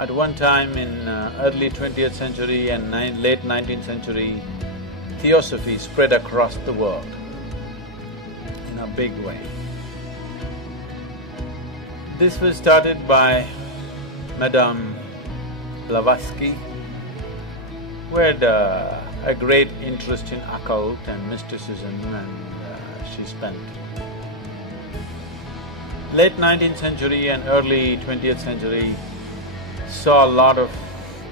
At one time in early 20th century and late 19th century, Theosophy spread across the world in a big way. This was started by Madame Blavatsky, who had a great interest in occult and mysticism, and she spent late 19th century and early 20th century saw a lot of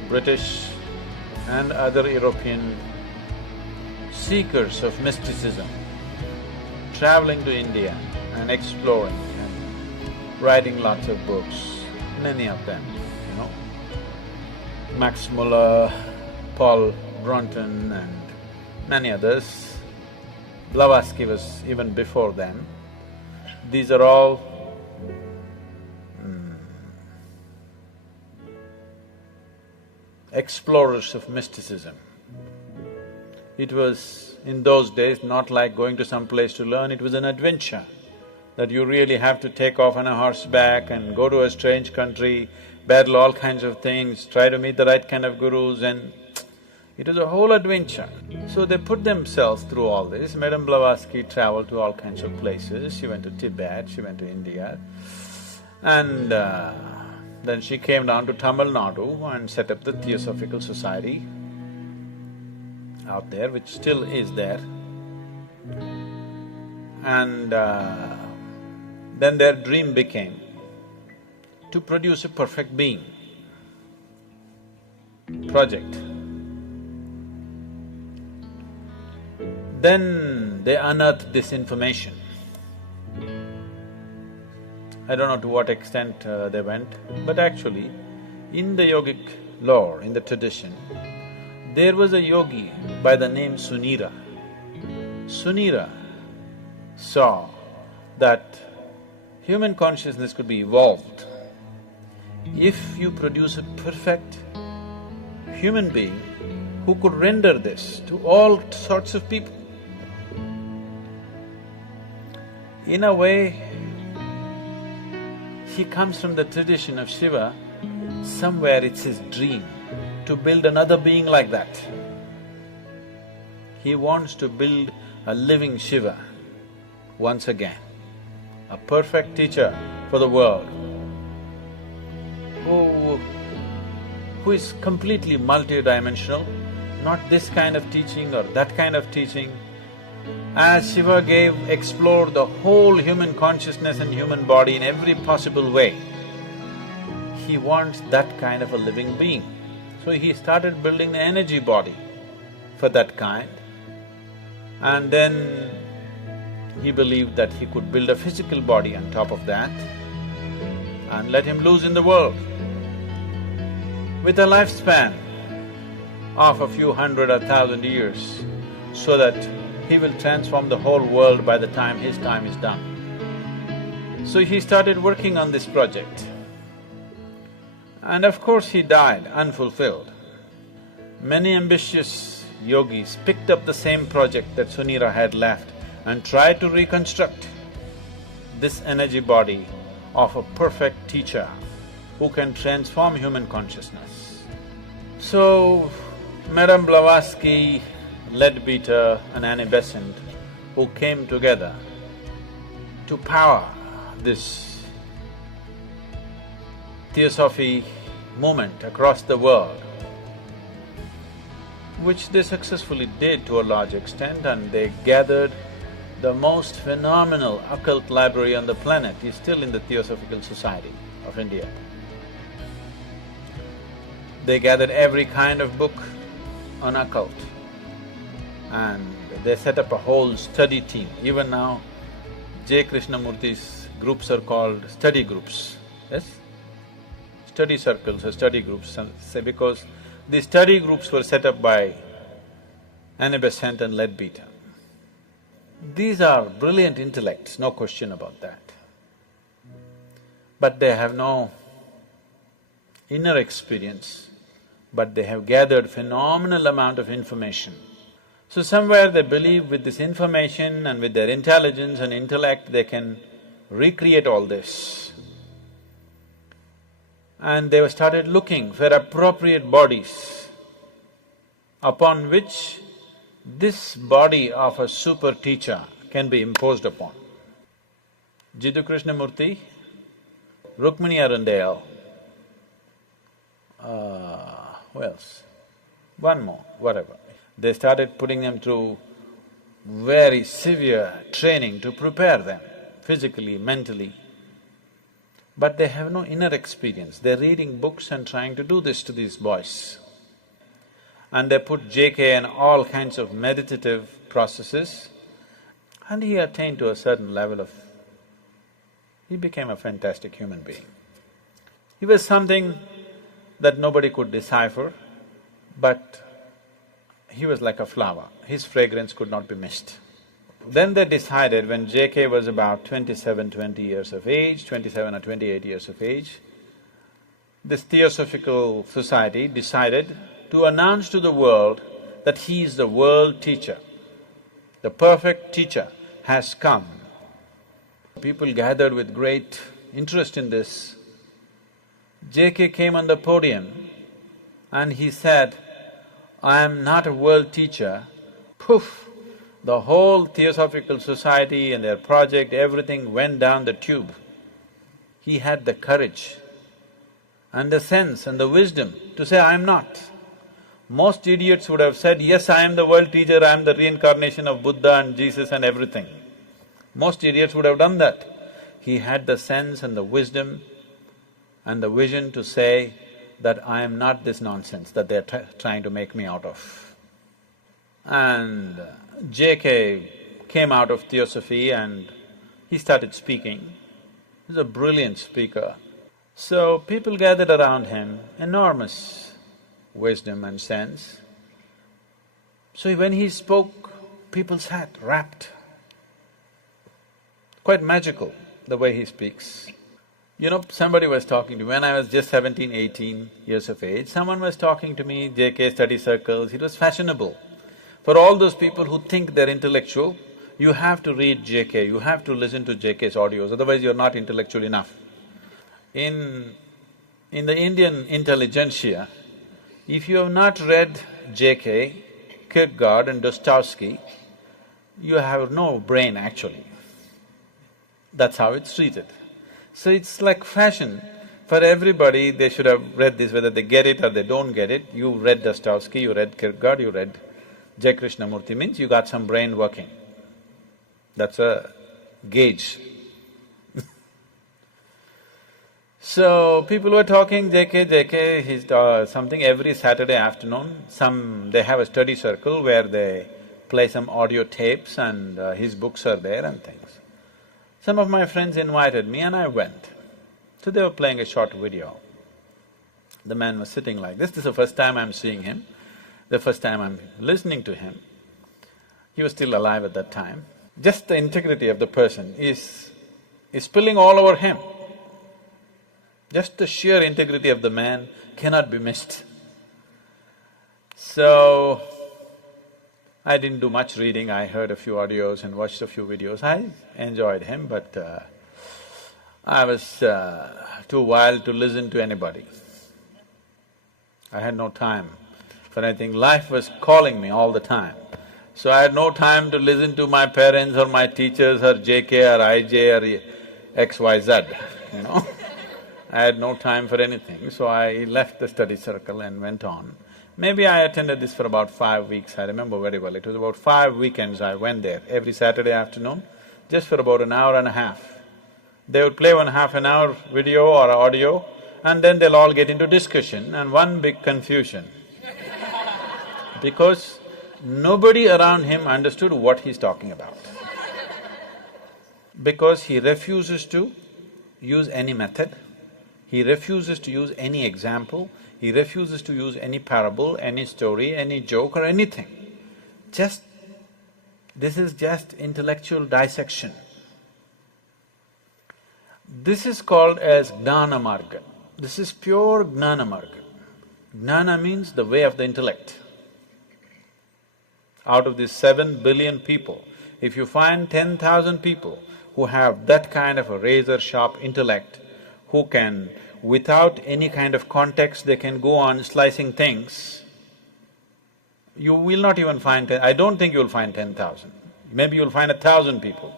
British and other European seekers of mysticism traveling to India and exploring and writing lots of books, many of them, you know. Max Muller, Paul Brunton and many others. Blavatsky was even before them. These are all explorers of mysticism. It was, in those days, not like going to some place to learn, it was an adventure that you really have to take off on a horseback and go to a strange country, battle all kinds of things, try to meet the right kind of gurus, and it was a whole adventure. So they put themselves through all this. Madame Blavatsky traveled to all kinds of places. She went to Tibet, she went to India, and then she came down to Tamil Nadu and set up the Theosophical Society out there, which still is there. And then their dream became to produce a perfect being project. Then they unearthed this information. I don't know to what extent they went, but actually, in the yogic lore, in the tradition, there was a yogi by the name Sunira. Sunira saw that human consciousness could be evolved if you produce a perfect human being who could render this to all sorts of people. In a way, he comes from the tradition of Shiva. Somewhere it's his dream to build another being like that. He wants to build a living Shiva once again, a perfect teacher for the world, who is completely multidimensional, not this kind of teaching or that kind of teaching. As Shiva explored the whole human consciousness and human body in every possible way, he wants that kind of a living being. So he started building the energy body for that kind, and then he believed that he could build a physical body on top of that and let him loose in the world with a lifespan of a few hundred or thousand years, so that he will transform the whole world by the time his time is done. So he started working on this project. And of course he died unfulfilled. Many ambitious yogis picked up the same project that Sunira had left and tried to reconstruct this energy body of a perfect teacher who can transform human consciousness. So, Madame Blavatsky, Leadbeater and Annie Besant, who came together to power this Theosophy movement across the world, which they successfully did to a large extent, and they gathered the most phenomenal occult library on the planet is still in the Theosophical Society of India. They gathered every kind of book on occult, and they set up a whole study team. Even now, J. Krishnamurti's groups are called study groups, yes? Study circles or study groups, say, because these study groups were set up by Annie Besant and Leadbeater. These are brilliant intellects, no question about that. But they have no inner experience, but they have gathered phenomenal amount of information. So somewhere they believe with this information and with their intelligence and intellect, they can recreate all this. and they started looking for appropriate bodies upon which this body of a super teacher can be imposed upon. Jiddu Krishnamurti, Rukmini Arundale, who else? One more, whatever. They started putting them through very severe training to prepare them physically, mentally. But they have no inner experience. They're reading books and trying to do this to these boys. And they put JK in all kinds of meditative processes, and he attained to a certain level of… he became a fantastic human being. He was something that nobody could decipher, but he was like a flower, his fragrance could not be missed. Then they decided, when JK was about 20 years of age, 27 or 28 years of age, this Theosophical society decided to announce to the world that he is the world teacher. The perfect teacher has come. People gathered with great interest in this. JK came on the podium and he said, "I am not a world teacher." Poof! The whole Theosophical society and their project, everything went down the tube. He had the courage and the sense and the wisdom to say, "I am not." Most idiots would have said, "Yes, I am the world teacher, I am the reincarnation of Buddha and Jesus and everything." Most idiots would have done that. He had the sense and the wisdom and the vision to say that I am not this nonsense that they're trying to make me out of. And JK came out of Theosophy and he started speaking. He's a brilliant speaker. So people gathered around him, enormous wisdom and sense. So when he spoke, people sat rapt. Quite magical, the way he speaks. You know, somebody was talking to me, when I was just 17, 18 years of age, someone was talking to me, JK study circles, it was fashionable. For all those people who think they're intellectual, you have to read JK, you have to listen to JK's audios, otherwise you're not intellectual enough. In the Indian intelligentsia, if you have not read JK, Kierkegaard and Dostoevsky, you have no brain actually. That's how it's treated. So it's like fashion. For everybody, they should have read this, whether they get it or they don't get it. You read Dostoevsky, you read Kierkegaard, you read J. Krishnamurti, means you got some brain working. That's a gauge. So people were talking, JK, he's something every Saturday afternoon, they have a study circle where they play some audio tapes and his books are there and things. Some of my friends invited me and I went. So they were playing a short video. The man was sitting like this is the first time I'm seeing him, the first time I'm listening to him. He was still alive at that time. Just the integrity of the person is spilling all over him. Just the sheer integrity of the man cannot be missed. So, I didn't do much reading, I heard a few audios and watched a few videos. I enjoyed him, but I was too wild to listen to anybody. I had no time for anything. Life was calling me all the time. So I had no time to listen to my parents or my teachers or JK or IJ or XYZ, you know. I had no time for anything, so I left the study circle and went on. Maybe I attended this for about 5 weeks, I remember very well. It was about 5 weekends I went there, every Saturday afternoon, just for about an hour and a half. They would play 1 half an hour video or audio, and then they'll all get into discussion and one big confusion. Because nobody around him understood what he's talking about. Because he refuses to use any method, he refuses to use any example, he refuses to use any parable, any story, any joke or anything. This is just intellectual dissection. This is called as Gnana Marga. This is pure Gnana Marga. Gnana means the way of the intellect. Out of these 7 billion people, if you find 10,000 people who have that kind of a razor-sharp intellect, who without any kind of context, they can go on slicing things. You will not even find I don't think you'll find 10,000. Maybe you'll find 1,000 people.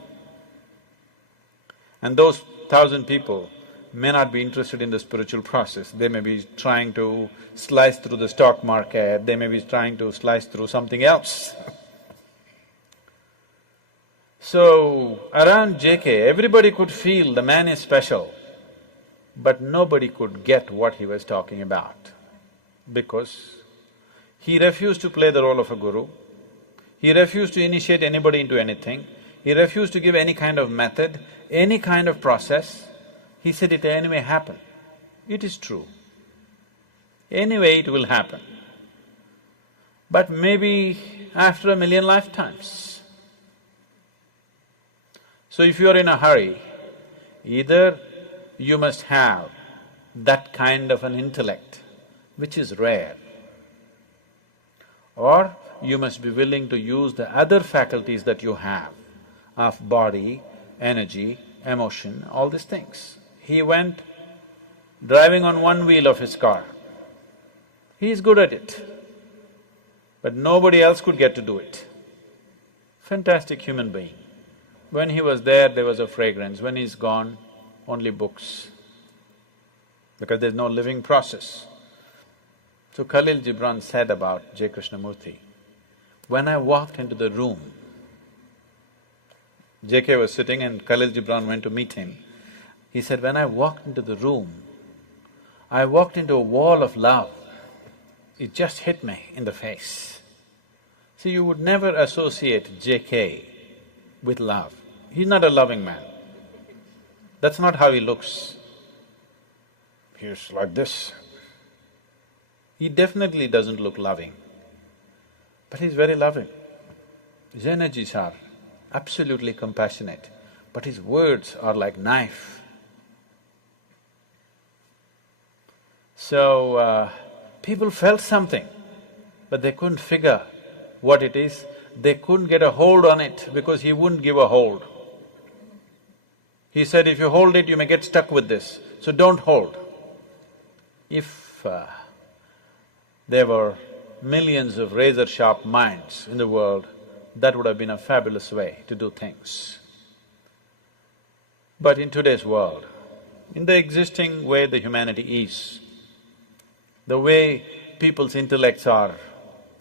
And those 1,000 people may not be interested in the spiritual process. They may be trying to slice through the stock market, they may be trying to slice through something else. So, around JK, everybody could feel the man is special, but nobody could get what he was talking about, because he refused to play the role of a guru, he refused to initiate anybody into anything, he refused to give any kind of method, any kind of process. He said it anyway happen. It is true. Anyway it will happen. But maybe after 1,000,000 lifetimes. So if you're in a hurry, either you must have that kind of an intellect, which is rare, or you must be willing to use the other faculties that you have of body, energy, emotion, all these things. He went driving on one wheel of his car. He is good at it, but nobody else could get to do it. Fantastic human being. When he was there was a fragrance, when he's gone, only books, because there's no living process. So Khalil Gibran said about J. Krishnamurti, when I walked into the room, JK was sitting and Khalil Gibran went to meet him. He said, when I walked into the room, I walked into a wall of love. It just hit me in the face. See, you would never associate JK with love. He's not a loving man. That's not how he looks. He's like this. He definitely doesn't look loving, but he's very loving. His energies are absolutely compassionate, but his words are like knife. So, people felt something, but they couldn't figure what it is. They couldn't get a hold on it because he wouldn't give a hold. He said, if you hold it, you may get stuck with this, so don't hold. If there were millions of razor-sharp minds in the world, that would have been a fabulous way to do things. But in today's world, in the existing way the humanity is, the way people's intellects are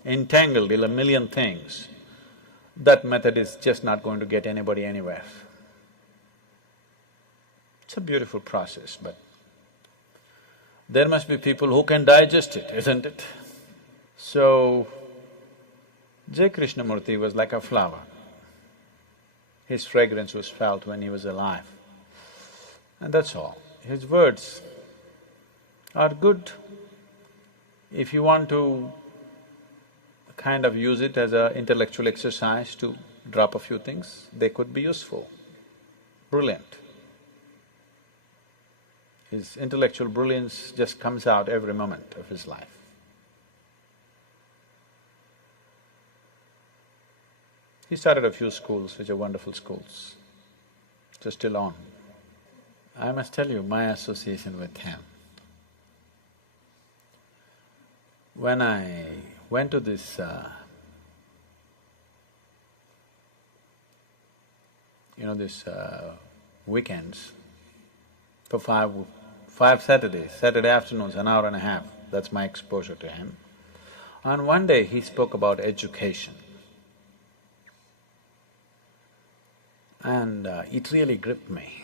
entangled in 1,000,000 things, that method is just not going to get anybody anywhere. It's a beautiful process, but there must be people who can digest it, isn't it? So, J. Krishnamurti was like a flower. His fragrance was felt when he was alive, and that's all. His words are good if you want to kind of use it as an intellectual exercise to drop a few things, they could be useful, brilliant. His intellectual brilliance just comes out every moment of his life. He started a few schools, which are wonderful schools, which are still on. I must tell you my association with him. When I went to this, weekends, for five Saturdays, Saturday afternoons, an hour and a half, that's my exposure to him. And one day he spoke about education. And it really gripped me.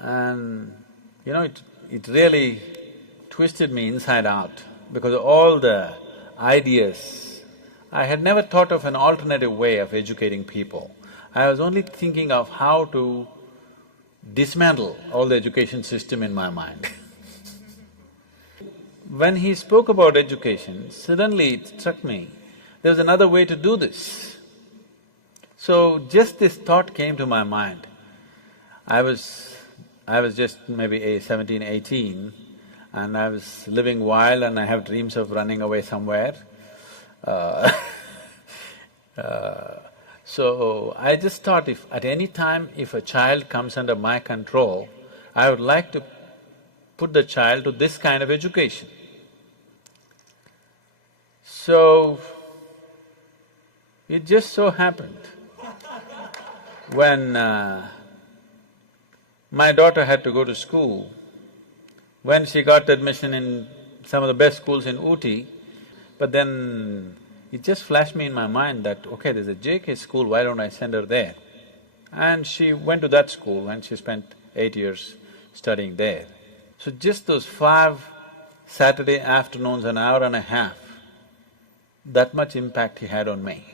And it really twisted me inside out, because all the ideas, I had never thought of an alternative way of educating people. I was only thinking of how to dismantle all the education system in my mind. When he spoke about education, suddenly it struck me, there's another way to do this. So just this thought came to my mind. I was just maybe 17, 18, and I was living wild and I have dreams of running away somewhere. So I just thought if at any time if a child comes under my control, I would like to put the child to this kind of education. So, it just so happened, when my daughter had to go to school, when she got admission in some of the best schools in Ooty, but then it just flashed me in my mind that, okay, there's a JK school, why don't I send her there? And she went to that school and she spent 8 years studying there. So just those 5 Saturday afternoons, an hour and a half, that much impact he had on me,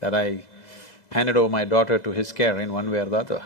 that I handed over my daughter to his care in one way or the other.